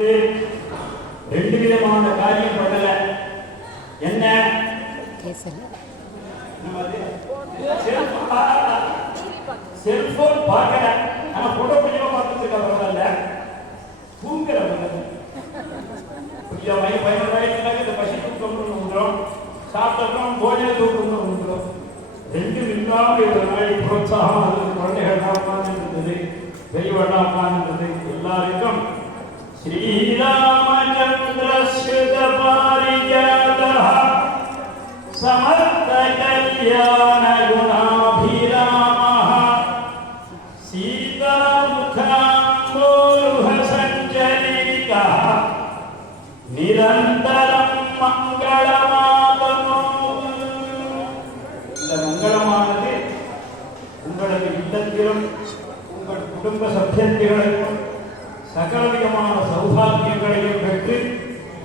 ரெண்டு விதமான காரியம் பண்ணல. என்ன செல்போன் பார்க்கல, ஆனா போட்டோ பிடிச்சமா பார்த்துட்டு இருக்க பரவாயில்ல. தூங்குற கொஞ்சம் பயணம் வயசுனாக்க இந்த பசி தூக்கம்னு வந்துடும், சாப்பிட்டோம் போஜன தூக்கம்னு வந்துடும். ரெண்டு இல்லாமல் இவ்வளவு நாளை புரோத்சாகம் அது குழந்தைகள் உட்கார்ந்து இருந்தது, பெரியவர்களா உட்கார்ந்து எல்லாருக்கும் ஸ்ரீராமச்சந்திர சமர்த்த கல்யாண குணாபிராம சீதாமுகாம்போருஹ சஞ்சரிகா நிரந்தரம் மங்களமாதமோ. இந்த மங்களமானது உங்களது இல்லத்திலும் உங்கள் குடும்ப சத்தியத்திலும் சகலவிதமான சௌபாகியங்களையும் பெற்று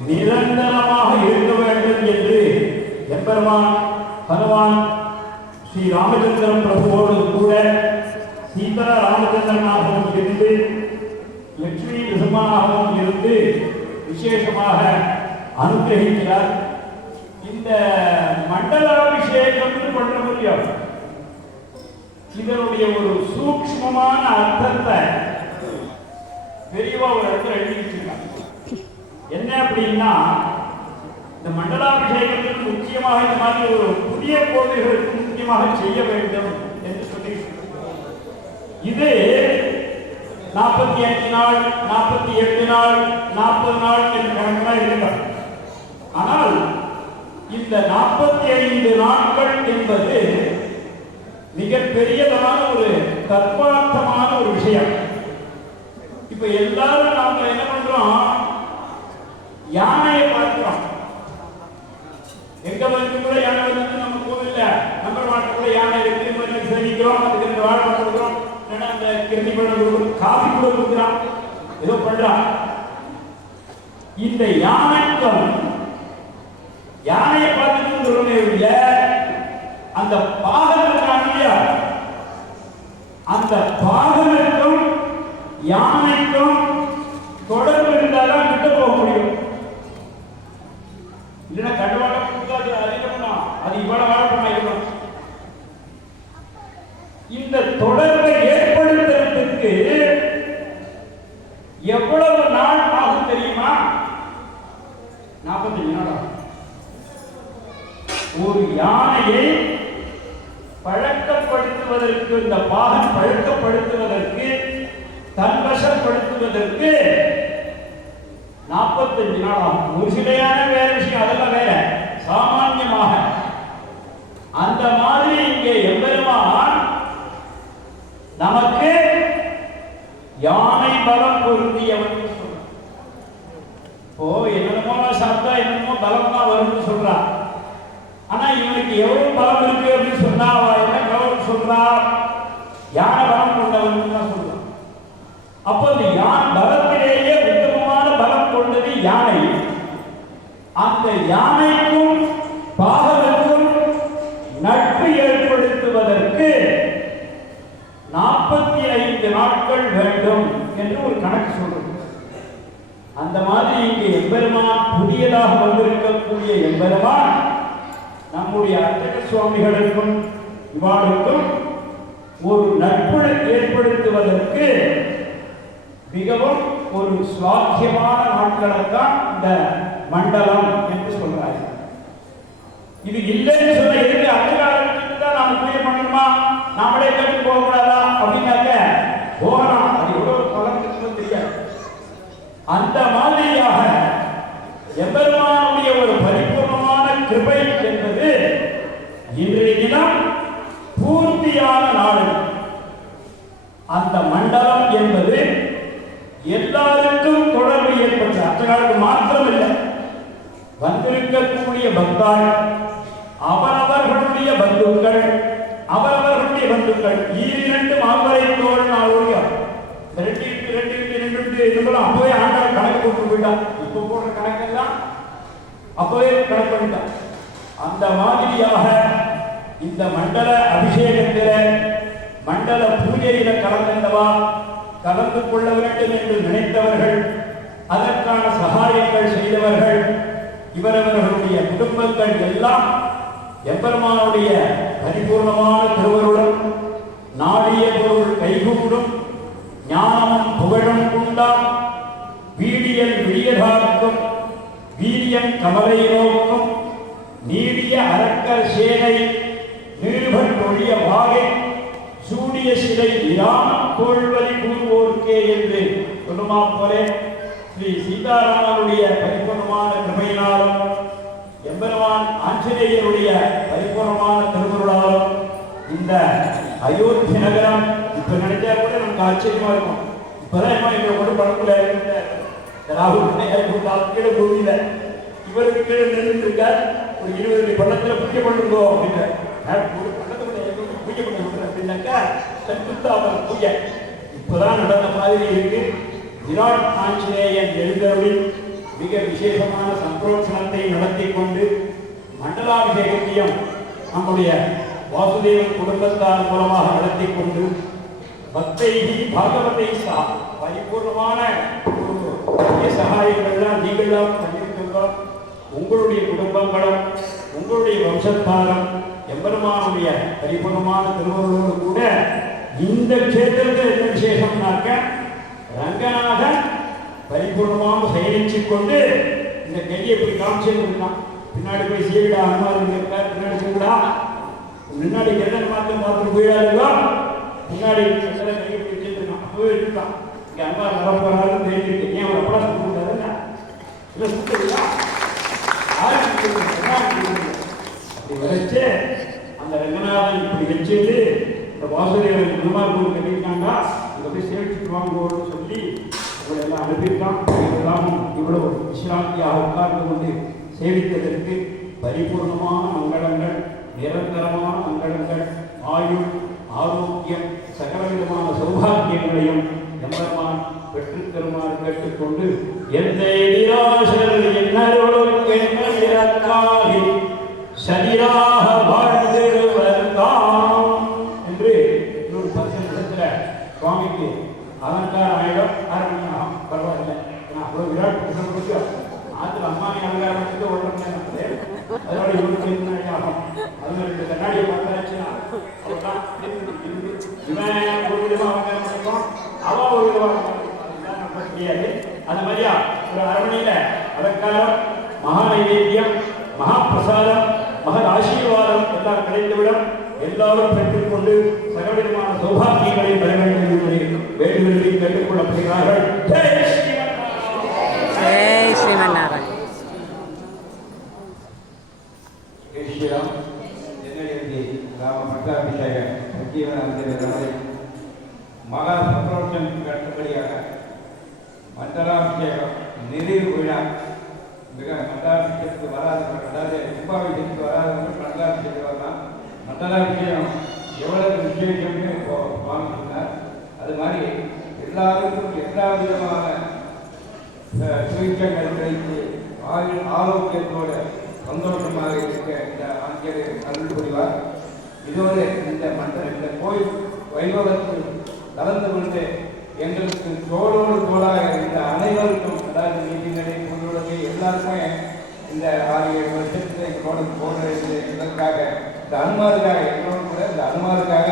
நிரந்தரமாக இருக்க வேண்டும் என்று எம்பெருமான் பகவான் ஸ்ரீ ராமச்சந்திரன் பிரபுவோடு கூட சீதா ராமச்சந்திரனாகவும் இருந்து லட்சுமி நிருமானாகவும் இருந்து விசேஷமாக அனுகிரகிக்கிறார். இந்த மண்டலாபிஷேகம் பண்ண முடியும். இதனுடைய ஒரு சூக்ஷ்மமான அர்த்தத்தை பெரியவா ஒரு இடத்துல எழுதி வச்சிருக்காங்க. என்ன அப்படின்னா, இந்த மண்டலாபிஷேகத்தில் முக்கியமாக இந்த மாதிரி ஒரு புதிய கோவில்களுக்கு முக்கியமாக செய்ய வேண்டும் என்று சொல்லி இது 45 நாள் 48 நாள் 40 நாள் என்ற கணக்கெல்லாம் இருக்கிறார். ஆனால் இந்த 45 நாட்கள் என்பது மிகப்பெரியதான ஒரு தர்ப்பார்த்தமான ஒரு விஷயம். இப்ப எல்லாரும் நாம என்ன பண்றோம், யானையை பார்க்கிறோம். எங்க வந்து கூட யானை வந்து நம்ம கோவில்ல நம்ம நாட்டு கூட யானை இருக்கு, சேவிக்கிறோம், அதுக்கு இந்த வாழை கொடுக்குறோம், அந்த கிருமி பண்ண கொடுக்குறோம், காபி கூட கொடுக்குறான், ஏதோ பண்றான். இந்த யானைக்கும் யானையை பார்த்துட்டு சொல்றமே இல்லை, அந்த பாகன் இருக்காங்க இல்லையா, அந்த பாகனுக்கும் யானைக்கும் தொடர்பு இருந்தால்தான் கிட்ட போக முடியும். இல்லைன்னா கண்டவாட கொடுக்காது, அதிகம்னா அது இவ்வளவு வாழப்படும். இந்த தொடர்பை ஏற்படுத்துவதற்கு எவ்வளவு நாள் ஆகும் தெரியுமா? 45 நாள் ஆகும். ஒரு யானையை பழக்கப்படுத்துவதற்கு, இந்த பாகன் பழக்கப்படுத்துவதற்கு, தன்வசப்படுத்துவதற்கு 45 நாள் ஆகும். ஒரு சிலையான வேற விஷயம், அதெல்லாம் வேற. சாமான்யமாக அந்த மாதிரி இங்கே எம்பெருமான் நமக்கு யானை பலம் பொருந்தியவன் சொல்றான். இப்போ என்னமோ சாப்பிட்டா என்னமோ பலம் தான் வரும்னு சொல்றான். ஆனா இவனுக்கு எவ்வளவு பலம் இருக்கு அப்படின்னு சொன்னா என்ன கவனம் சொல்றா, யானை பலம் கொண்டவன் தான் சொல்றான். அப்போ இந்த யான் பலத்திலேயே உத்தமமான பலம் கொண்டது யானை. அந்த யானைக்கும் பாகனுக்கும் நட்பு ஏற்படுத்துவதற்கு 45 நாட்கள் வேண்டும் என்று ஒரு கணக்கு சொல்றது. அந்த மாதிரி இங்கே எம்பெருமான் புதியதாக வந்திருக்கக்கூடிய எம்பெருமான் நம்முடைய அர்ச்சக சுவாமிகளுக்கும் இவாளுக்கும் ஒரு நட்பு ஏற்படுத்துவதற்கு மிகவும் ஒரு சுவாக்கியமான நாட்களைத்தான் இந்த மண்டலம் என்று சொல்றாங்க. இது இல்லைன்னு சொன்ன எதுக்கு அர்ச்சகாரர்களுக்கு தான் நாம பூஜை பண்ணணுமா, நாமளே கட்டி போகக்கூடாதா அப்படின்னாக்க போகலாம். அது எவ்வளவு பலன் இருக்குன்னு தெரியாது. அந்த மாதிரியாக எம்பெருமானுடைய ஒரு பரிபூர்ணமான கிருபை என்பது இன்றைய தினம் பூர்த்தியான நாள். அந்த மண்டலம் என்பது எல்லாருக்கும் தொடர்பு ஏற்பட்ட அர்ச்சகாருக்கு மாத்திரமில்லை, வந்திருக்கக்கூடிய பக்தாள் அவரவர்களுடைய பந்துக்கள், அவரவர்களுடைய பந்துக்கள் ஈரிரண்டு மாவரை தோல் நாளுடைய அப்பவே ஆண்டாள் கணக்கு போட்டு போயிட்டான். இப்ப போடுற கணக்கெல்லாம் அப்பவே கணக்கு பண்ணிட்டான். அந்த மாதிரியாக இந்த மண்டல அபிஷேகத்தில மண்டல பூஜையில கலந்தவா கலந்து கொள்ள வேண்டும் என்று நினைத்தவர்கள் அதற்காக பாவங்கள் செய்தவர்கள் இவரவர்களுடைய குடும்பங்கள் எல்லாம் எம்பெருமானுடைய பரிபூர்ணமான திருவருடன் நாடிய பொருள் கைகூடும் ஞானமும் புகழும் உண்டாம் வீடியல் விடியதாக்கும் வீரியன் கமலை நோக்கும் நீடிய அரக்கர் சேனை நிருபன் ஒழிய வாகை சூடிய சிலை இராமன் கோள்வழி கூறுவோர்க்கே என்று சொல்லுமா போலே ஸ்ரீ சீதாராமனுடைய பரிபூர்ணமான கிருபையினாலும் எம்பெருமான் ஆஞ்சநேயருடைய பரிபூர்ணமான திருவருளாலும் இந்த அயோத்தி நகரம் இப்ப நினைச்சா கூட நமக்கு ஆச்சரியமா இருக்கும். இப்பதான் எங்க கூட படத்துல ராகுல் கீழே பூமியில இவருக்கு கீழே நின்று இருக்கார். ஒரு 20 அடி பள்ளத்துல பூஜை பண்ணுங்கோ அப்படின்னு பூஜை பண்ண விடுற அப்படின்னாக்கா சத்துத்தாவன் பூஜை இப்பதான் நடந்த மாதிரி இருக்கு. விராட் ஆஞ்சநேயன் எழுந்தருளில் மிக விசேஷமான சம்பிரோட்சணத்தை நடத்தி கொண்டு மண்டலாபிஷேகத்தையும் நம்முடைய வாசுதேவன் குடும்பத்தார் மூலமாக நடத்தி கொண்டு பக்தைகி பாகவதை பரிபூர்ணமான சகாயங்கள்லாம் நீங்கள்லாம் பண்ணியிருக்கிறோம். உங்களுடைய குடும்பங்களும் உங்களுடைய வம்சத்தாரும் எம்பெருமானுடைய பரிபூர்ணமான திருவருளோடு கூட இந்த கஷேத்திரத்தில் என்ன விசேஷம்னாக்க ரங்கநாதன் பரிபூர்ணமாக செயலிச்சுக் கொண்டு இந்த கையை எப்படி காமிச்சிருக்கான். பின்னாடி போய் சீவிடா அனுமாரி இருக்கார். பின்னாடி சீவிடா முன்னாடி எண்ணெய் பார்த்து போயிடாதுங்களோ பின்னாடி கையை பிடிச்சிருக்கான். போயிருக்கான் இங்கே அம்மா வரப்போறாலும் தெரிஞ்சுட்டு ஏன் ஒரு அப்படா சொல்லிட்டாருன்னா இல்லை சுத்தா அப்படி வரைச்சு அந்த ரங்கநாதன் இப்படி வச்சுட்டு இந்த வாசுதேவன் குருமார்கூர் கட்டியிருக்காங்க. இதை போய் சேவிச்சுட்டு வாங்குவோம்னு சொல்லி இவங்களை எல்லாம் அனுப்பியிருக்கான். இவெல்லாம் இவ்வளவு விசிராந்தியாக உட்கார்ந்து கொண்டு சேவித்ததற்கு பரிபூர்ணமான மங்களங்கள் நிரந்தரமான மங்களங்கள் ஆயுள் ஆரோக்கியம் சகலவிதமான சௌபாகியங்களையும் எம்பெருமான் பெற்றுத் தருமாறு கேட்டுக்கொண்டு எந்த சரியாக வாழ்ந்திருவர்தான் என்று இன்னொரு 10 நிமிடத்துல சுவாமிக்கு அலங்காரம் ஆயிடும். ஆரம்பிக்கலாம் பரவாயில்லை. அவ்வளவு விராட் கொடுத்து ஆத்துல அம்மானி அலங்காரம் பண்ணிட்டு ஓடுறேன். அதோட இவருக்கு என்ன ஆகும்? அது 2 கண்ணாடியை பார்த்தாச்சுன்னா அவ்வளோதான். இவன் ஒரு விதமாக அலங்காரம் பண்ணிருக்கோம், அவ ஒரு விதமாக முடியாது. அந்த மாதிரியா ஒரு அரவணையில அலங்காரம் மகா நைவேத்தியம் மகா பிரசாதம் மகா ஆசீர்வாதம் எல்லாம் கிடைத்துவிடும். எல்லாரும் பெற்றுக்கொண்டு சகவிதமான சௌபாகியங்களை பெற வேண்டும் என்பதை வேண்டுமென்று கேட்டுக்கொள்ளப்படுகிறார்கள். ஜெய் ஸ்ரீமன்னாராயண. மகா சந்தோஷத்துக்கு அடுத்தபடியாக மண்டலாபிஷேகம் நிறைவு விழா மிக மண்டலாபிஷேகத்துக்கு வராதவர்கள், அதாவது கும்பாபிஷேகத்துக்கு வராதவர்கள் மண்டலாபிஷேகம் வரலாம். மண்டலாபிஷேகம் எவ்வளவு விசேஷம்னு வாங்கினார். அது மாதிரி எல்லாருக்கும் எல்லா விதமான சுயங்கள் கிடைத்து ஆரோக்கியத்தோடு சந்தோஷமாக இருக்க இந்த ஆங்கிலேயர் அருள் புரிவார். இதோடு இந்த கோயில் வைபவத்தில் கலந்து கொண்டு எங்களுக்கு தோளோடு தோளாக இருந்த அனைவருக்கும், அதாவது மீட்டிங்களை பொருளுடைய எல்லாருமே இந்த 6-7 வருஷத்தில் எங்களோட போடுறது இதற்காக இந்த அனுமாருக்காக எங்களோடு கூட இந்த அனுமாருக்காக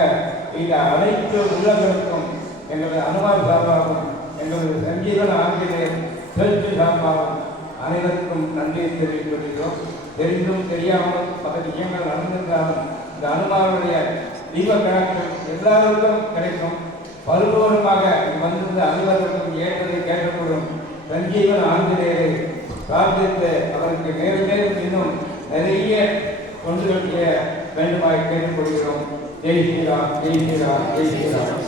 இந்த அனைத்து உள்ளங்களுக்கும் எங்களது அனுமார் சார்பாகவும் எங்களது சங்கீதன் ஆங்கிலேயர் சேர்த்து சார்பாகவும் அனைவருக்கும் நன்றியை தெரிவித்துக் கொள்கிறோம். தெரிந்தும் தெரியாமல் பல விஷயங்கள் நடந்திருந்தாலும் இந்த அனுமாருடைய தீப கணக்கம் எல்லாருக்கும் கிடைக்கும். பரிபூர்ணமாக வந்திருந்த அனைவருக்கும் ஏற்றதை கேட்கப்படும் சஞ்சீவன் ஆஞ்சநேயரை பிரார்த்தித்து அவருக்கு மேலும் மேலும் இன்னும் நிறைய தொண்டுகள் செய்ய வேண்டுமாய் கேட்டுக்கொள்கிறோம். ஜெய் ஸ்ரீராம், ஜெய் ஸ்ரீராம், ஜெய் ஸ்ரீராம்.